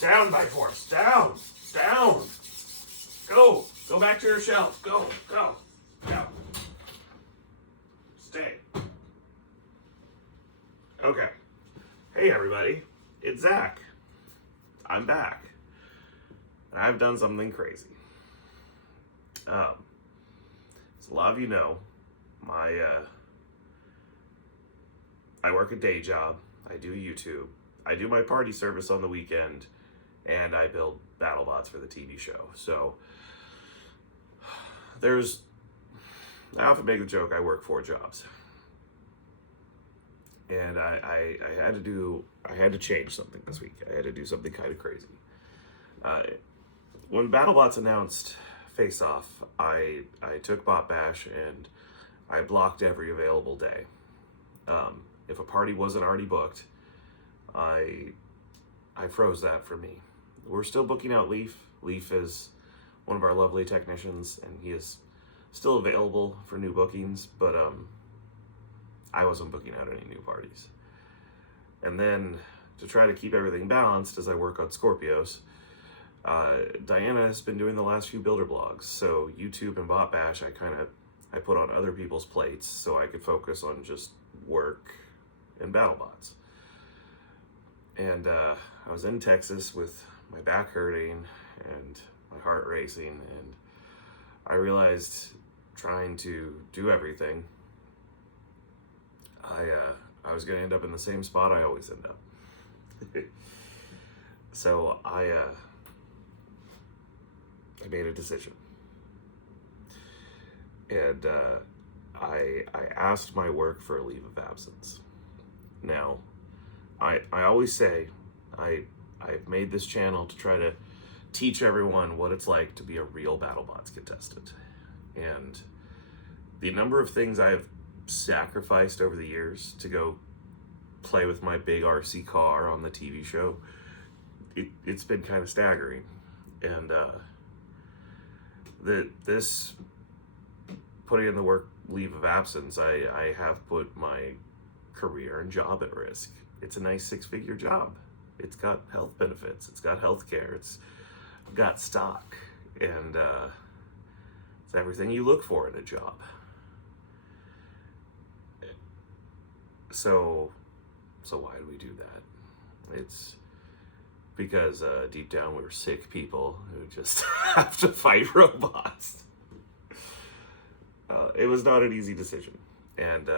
Down by force. Down. Down. Go. Go back to your shelf. Go. Go. Down. Stay. Okay. Hey everybody. It's Zach. I'm back. And I've done something crazy. As a lot of you know, I work a day job. I do YouTube. I do my party service on the weekend, and I build Battlebots for the TV show. So I often make the joke I work 4 jobs. And I had to change something this week. I had to do something kind of crazy. When Battlebots announced Face Off, I took Bot Bash and I blocked every available day. If a party wasn't already booked, I froze that for me. We're still booking out Leaf. Leaf is one of our lovely technicians, and he is still available for new bookings, but I wasn't booking out any new parties. And then to try to keep everything balanced as I work on Skorpios, Diana has been doing the last few builder blogs. So YouTube and Bot Bash, I put on other people's plates so I could focus on just work and Battlebots. And I was in Texas with my back hurting and my heart racing, and I realized trying to do everything, I was going to end up in the same spot I always end up. So I made a decision. And I asked my work for a leave of absence. Now, I always say I've made this channel to try to teach everyone what it's like to be a real Battlebots contestant. And the number of things I've sacrificed over the years to go play with my big RC car on the TV show, it's been kind of staggering. And this putting in the work leave of absence, I have put my career and job at risk. It's a nice 6-figure job. It's got health benefits. It's got health care. It's got stock. And it's everything you look for in a job. So why do we do that? It's because deep down we're sick people who just have to fight robots. It was not an easy decision. And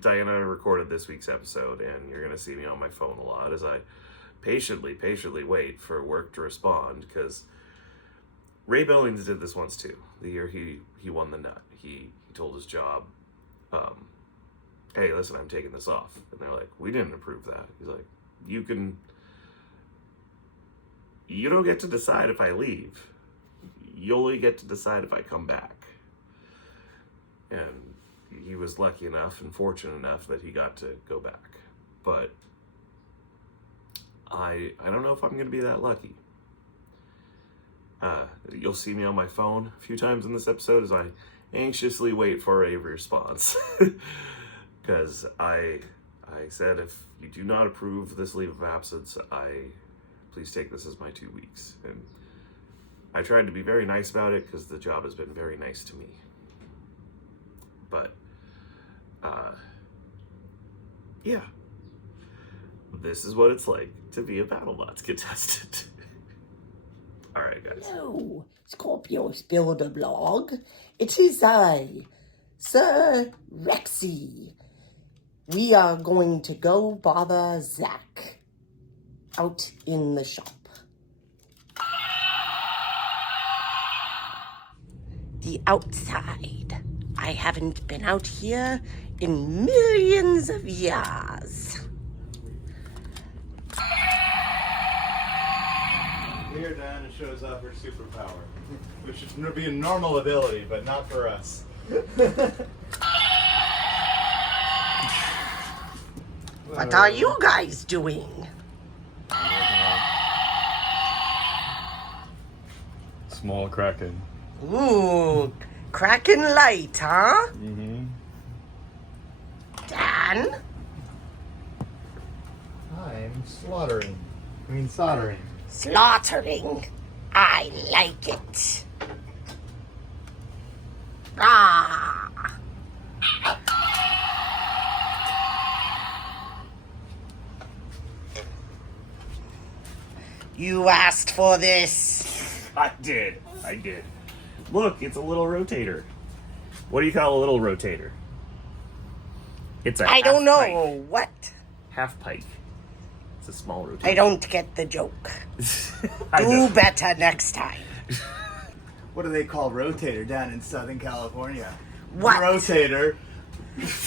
Diana recorded this week's episode, and you're going to see me on my phone a lot as I patiently wait for work to respond, because Ray Billings did this once too. The year he won the nut. He told his job, hey, listen, I'm taking this off. And they're like, we didn't approve that. He's like, you don't get to decide if I leave. You only get to decide if I come back. And he was lucky enough and fortunate enough that he got to go back. But I don't know if I'm going to be that lucky. You'll see me on my phone a few times in this episode as I anxiously wait for a response. Because I said, if you do not approve this leave of absence, please take this as my 2 weeks. And I tried to be very nice about it because the job has been very nice to me. But, yeah. This is what it's like to be a Battlebots contestant. Alright, guys. Hello, Skorpios Builder Blog. It is I, Sir Rexy. We are going to go bother Zach out in the shop. The outside. I haven't been out here in millions of years. Here, Diana shows off her superpower, which should be a normal ability, but not for us. What are you guys doing? Small Kraken. Ooh, Kraken light, huh? Mm-hmm. Dan? I'm slaughtering. I mean soldering. Slaughtering. I like it. Ah. You asked for this. I did. Look, it's a little rotator. What do you call a little rotator? It's a I don't know. half-pike. What? Half pike. It's a small rotator. I don't get the joke. I Do know. better next time. What do they call rotator down in Southern California? What? Rotator.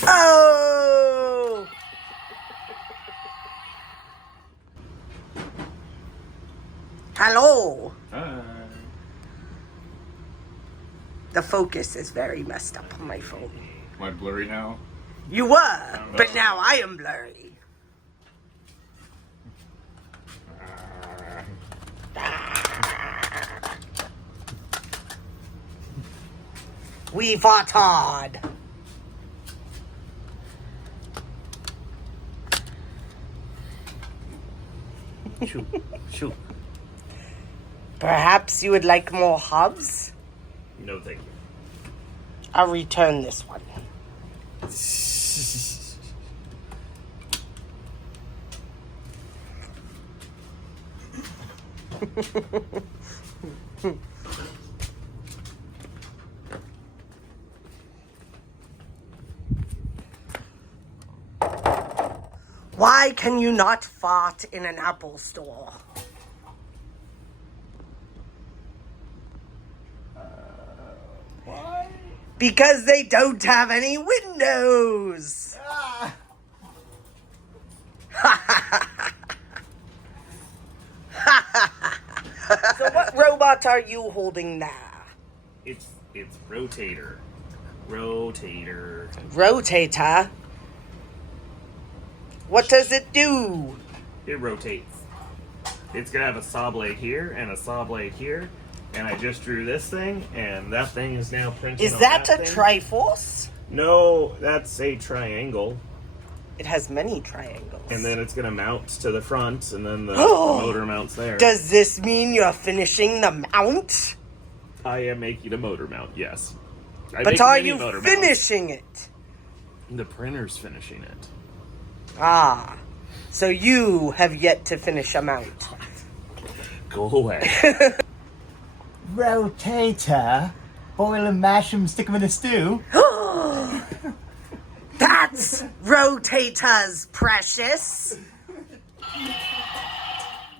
Oh! Hello. The focus is very messed up on my phone. Am I blurry now? You were, but now I am blurry. We fought hard. Shoot. Perhaps you would like more hubs? No, thank you. I'll return this one. Why can you not fart in an Apple store? Why? Because they don't have any windows. So what robot are you holding now? It's rotator. Rotator. Rotator? What does it do? It rotates. It's gonna have a saw blade here and a saw blade here. And I just drew this thing, and that thing is now printed Is on that a thing. Triforce? No, that's a triangle. It has many triangles. And then it's gonna mount to the front, and then the motor mounts there. Does this mean you're finishing the mount? I am making a motor mount, yes. I But make are many you motor finishing it? mounts. The printer's finishing it. Ah, so you have yet to finish a mount. Go away. Rotator. Boil and mash them, stick them in a stew. That's rotators, precious.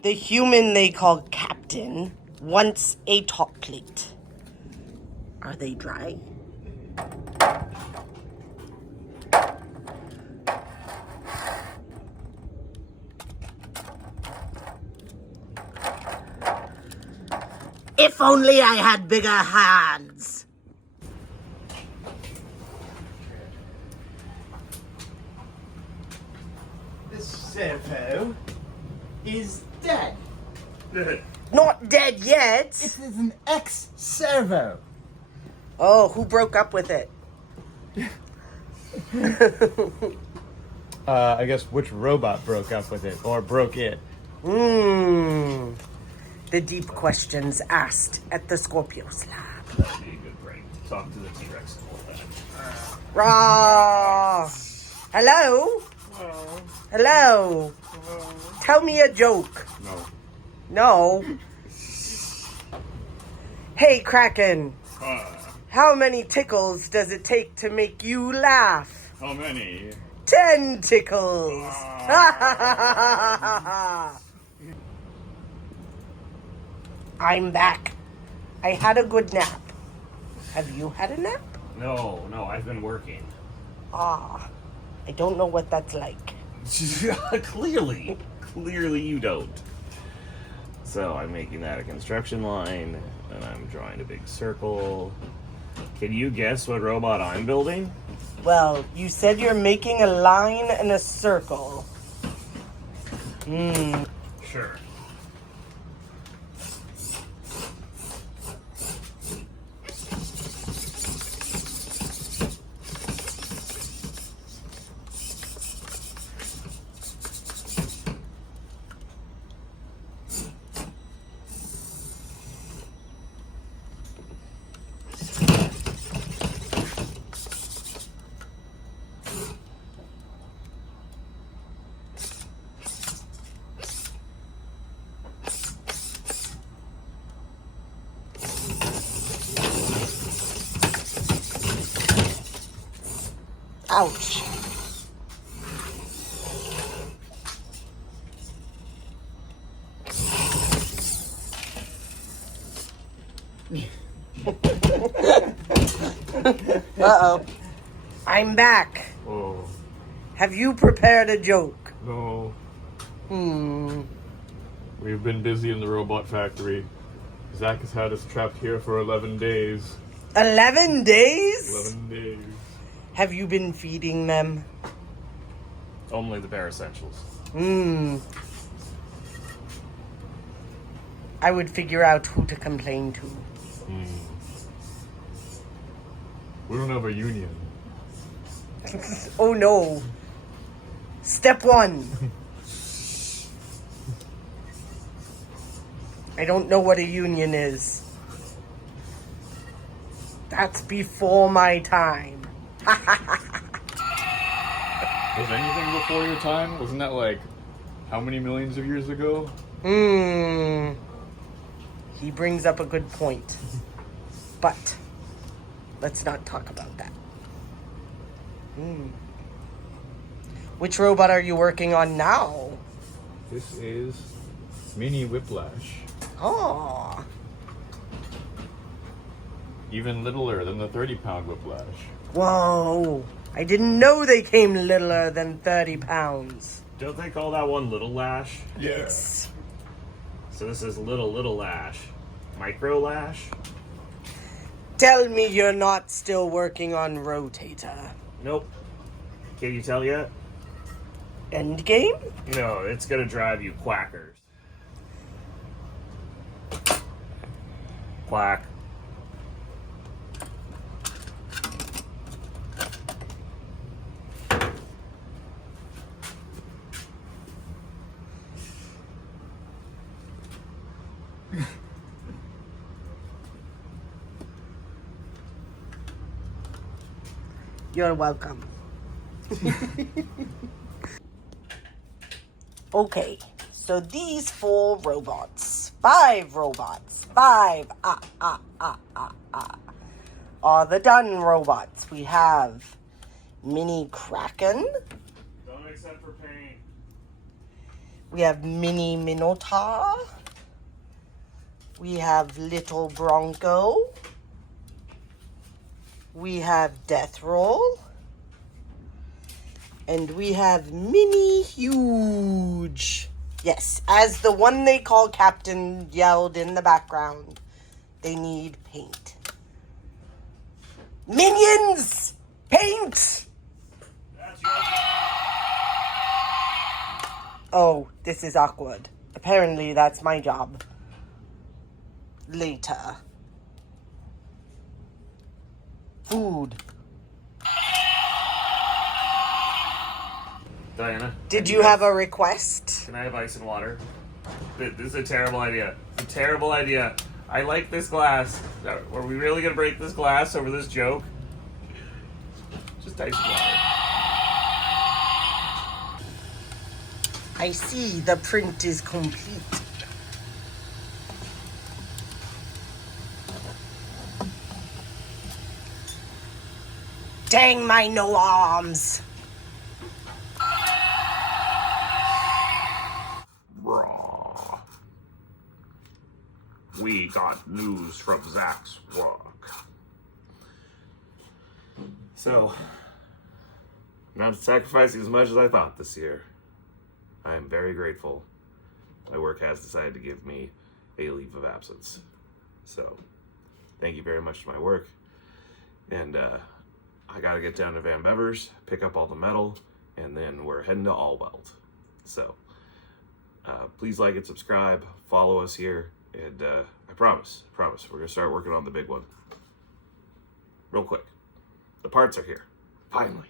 The human they call Captain wants a top plate. Are they dry? If only I had bigger hands. This servo is dead. Not dead yet. This is an ex-servo. Oh, who broke up with it? I guess which robot broke up with it or broke it? The deep questions asked at the Skorpios lab. That'd be a good break. Talk to the T-Rex about that. Rah! Hello? Hello? Tell me a joke. No. Hey, Kraken. How many tickles does it take to make you laugh? How many? 10 tickles. I'm back. I had a good nap. Have you had a nap? No, I've been working. Ah, I don't know what that's like. Clearly you don't. So I'm making that a construction line, and I'm drawing a big circle. Can you guess what robot I'm building? Well, you said you're making a line and a circle. Sure. Ouch. Uh-oh. I'm back. Oh, Have you prepared a joke? no. Hmm. We've been busy in the robot factory. Zach has had us trapped here for 11 days. 11 days? 11 days. Have you been feeding them? Only the bare essentials. Hmm. I would figure out who to complain to. We don't have a union. Oh no. Step 1. I don't know what a union is. That's before my time. Was anything before your time? Wasn't that like how many millions of years ago? He brings up a good point. But let's not talk about that. Which robot are you working on now? This is Mini Whiplash. Oh. Even littler than the 30-pound Whiplash. Whoa. I didn't know they came littler than 30 pounds. Don't they call that one Little Lash? Yes. So this is Little Lash. Micro Lash? Tell me you're not still working on Rotator. Nope. Can you tell yet? Endgame? No, it's gonna drive you quackers. Quack. You're welcome. Okay, so these 4 robots, 5 robots, 5, are the done robots. We have Mini Kraken, Don't accept for pain. we have Mini Minotaur, we have Little Bronco, we have Death Roll, and we have Mini Huge. Yes, as the one they call Captain yelled in the background, they need paint. Minions! Paint! That's your Oh, this is awkward. Apparently that's my job. Later. Food. Diana. Did you have a request? Can I have ice and water? This is a terrible idea. It's a terrible idea. I like this glass. Are we really gonna break this glass over this joke? Just ice and water. I see the print is complete. Dang my no arms. Raw. We got news from Zach's work. So, not sacrificing as much as I thought this year. I am very grateful. My work has decided to give me a leave of absence. So, thank you very much to my work. And I gotta get down to Van Bever's, pick up all the metal, and then we're heading to Allweld. So, please like and subscribe, follow us here, and I promise, we're gonna start working on the big one. Real quick. The parts are here. Finally.